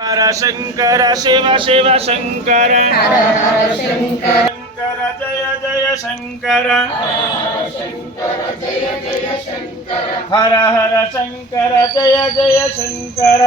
हर शङ्कर शिव शिव शङ्कर शङ्कर जय जय शङ्कर हर हर शङ्कर जय जय शङ्कर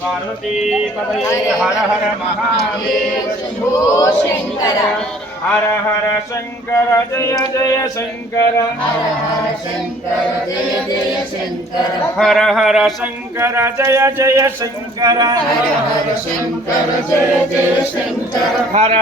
पार्वती हर हर महादेव। शम्भो शङ्कर हर हर शङ्कर जय जय शंकर। हर हर शंकर जय जय शंकर। हर हर शङ्कर जय जय शङ्कर हर हर शङ्कर जय जय शङ्कर हर